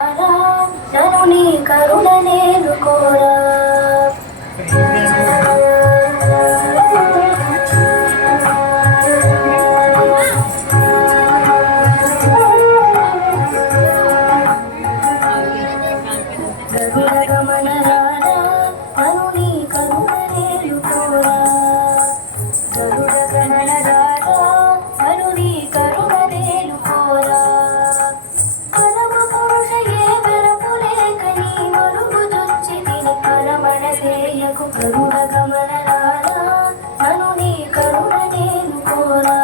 నను నీ కరుణ నేను కోరా గమన రారా నను నీ కరుణ నేను కోరా గరుడ గమన రారా నను నీ కరుణ నేను కోరా పరమ పురుష ఏ వెరపులేక నీ మరుగు జొచ్చి తిని పరమణ సేయకు గరుడ గమన రారా నను నీ కరుణ నేను కోరా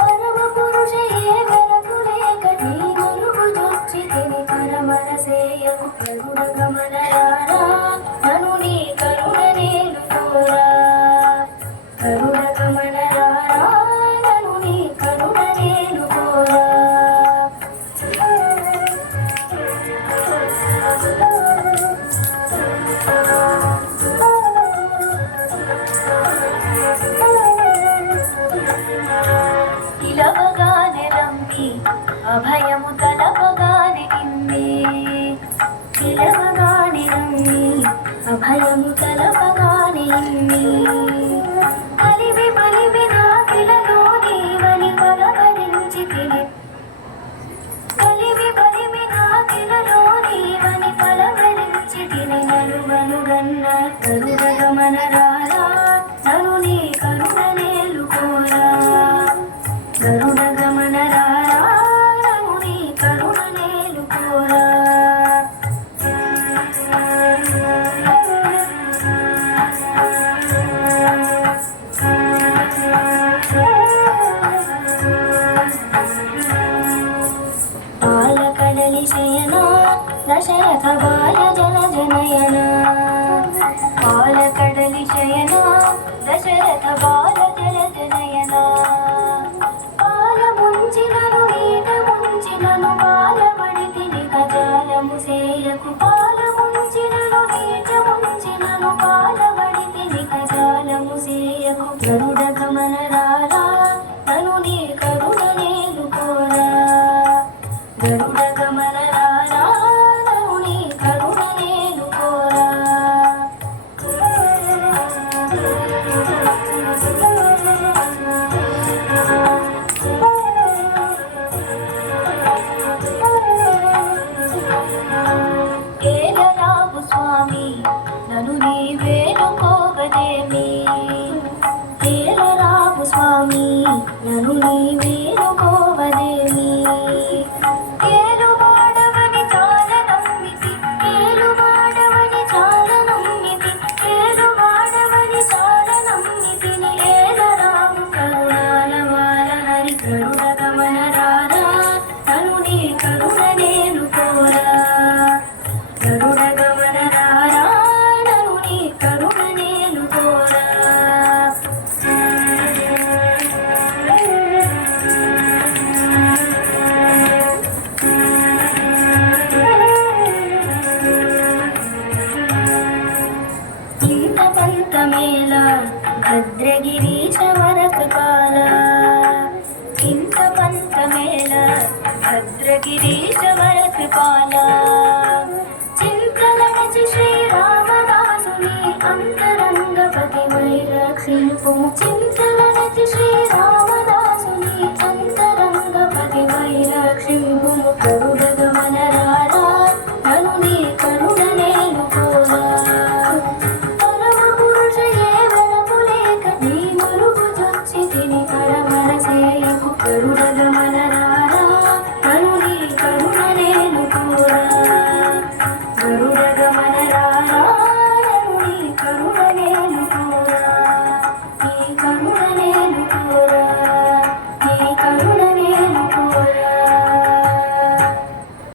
పరమ పురుష ఏ వెరపులేక నీ మరుగు జొచ్చి తిని పరమణ సేయకు గరుడ గమన రారా నను నీ కరుణ నేను కోరా గరుడ గమన రారా నను నీ కరుణ నేను కోరా ఇలవగానే రమ్మి అభయము తలపగానే నిన్నే ఇలవగానే రమ్మి అభయము తలపగానే నిన్నే కలివి బలివి నాకిలలో నీవని పలకరించి తిని కలివి బలివి నాకిలలో నీవని పలకరించి తిని నలుగనుగన్న గరుడ గమన రారా నను నీ కరుణ నేలు కోరా గరుడ గమన రారా నను నీ కరుణ నేలు కోరా పాలకడలి శయన దశరథ బాల జన జనయన పాలకడలి శయన దశరథ బాల జల జనయన పాల ముంచినను నీట ముంచినను పాలబడి తిని గజాలము సేయకు పాల ముంచినను నీట ముంచినను పాలబడి తిని గజాలము సేయకు గరుడ గమన రారా నను నీ కరుణ నేను కోరా గరుడ గమన రారా నను నీ కరుణ నేను కోరా ఏలరావు స్వామి నను నీ వేడుకోగదేమి ఏలరావు స్వామి నను నీ వేడుకోవదేమి ఏలువాడవని చాలా నమ్మితి ఏలువాడవని చాలా నమ్మితి ఏలువాడవని చాలా నమ్మితిని ఏలరావు కరుణాల వార హరి గరుడ గమన రారా నను నీ కరుణ నేను కోరా గరుడ గమన రారా నను నీ కరుణ నేను కోరా ఇంత పంతమేళ భద్రగిరీశ వర కృపాల ఇంత పంతమేళ భద్రగిరీశ వర కృపాల చింతలడచి శ్రీరామదాసుని అంతరంగపతి మై రక్షింపు